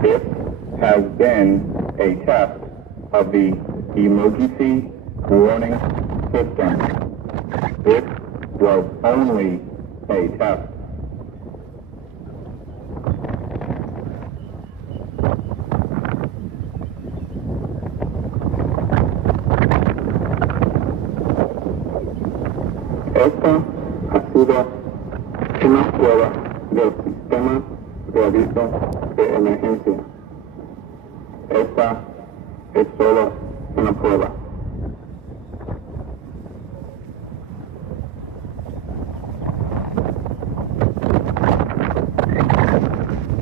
This has been a test of the emergency warning system. This was only a test. Esta ha sido una prueba del sistema de aviso de emergencia. Esta es solo una prueba.